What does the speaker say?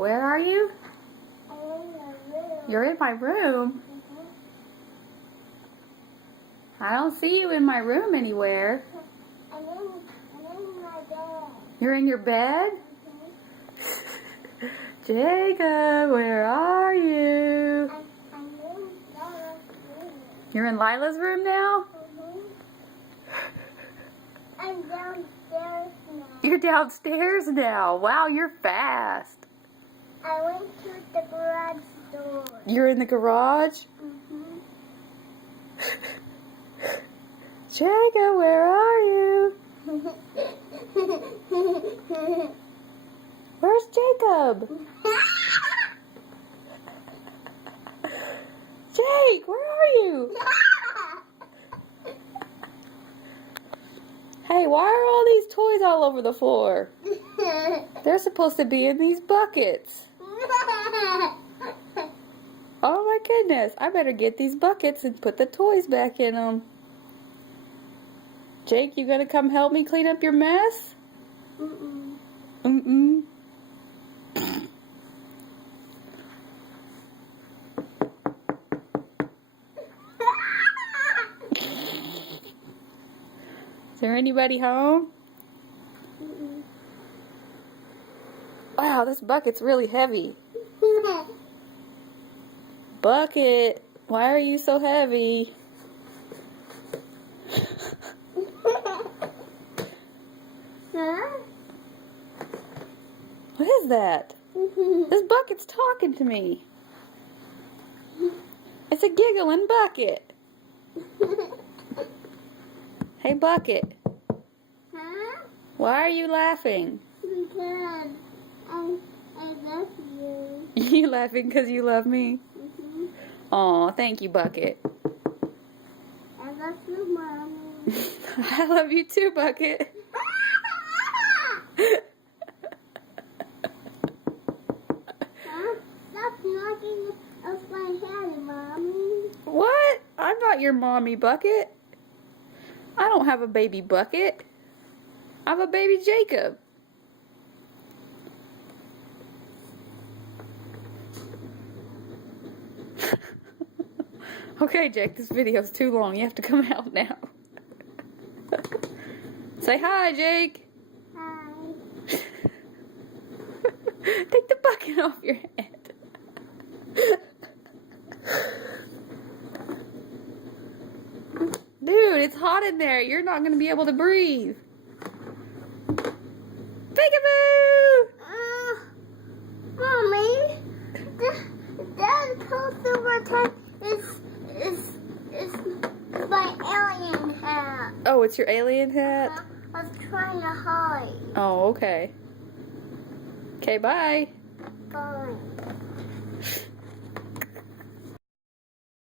Where are you? I'm in the room. You're in my room. I don't see you in my room anywhere. I'm in my bed. You're in your bed? Jacob, where are you? I'm in the room. You're in Lila's room now? I'm downstairs now. You're downstairs now. Wow, you're fast. I went to the garage door. You're in the garage? Jacob, where are you? Where's Jacob? Jake, where are you? Hey, why are all these toys all over the floor? They're supposed to be in these buckets. Oh my goodness, I better get these buckets and put the toys back in them. Jake, you gonna come help me clean up your mess? Mm-mm. Is there anybody home? Wow, this bucket's really heavy. Bucket, why are you so heavy? What is that? This bucket's talking to me. It's a giggling bucket. Hey, bucket. Huh? Why are you laughing? Because I love you. You laughing because you love me? Aw, thank you, bucket. I love you, Mommy. I love you too, bucket. Stop knocking off my head, Mommy. What? I'm not your mommy, bucket. I don't have a baby bucket. I have a baby Jacob. Okay, Jake, this video's too long. You have to come out now. Say hi, Jake. Hi. Take the bucket off your head. Dude, it's hot in there. You're not going to be able to breathe. Peekaboo! Mommy, that silver tag is my alien hat. Oh, it's your alien hat? I was trying to hide. Oh, okay. Okay, bye. Bye.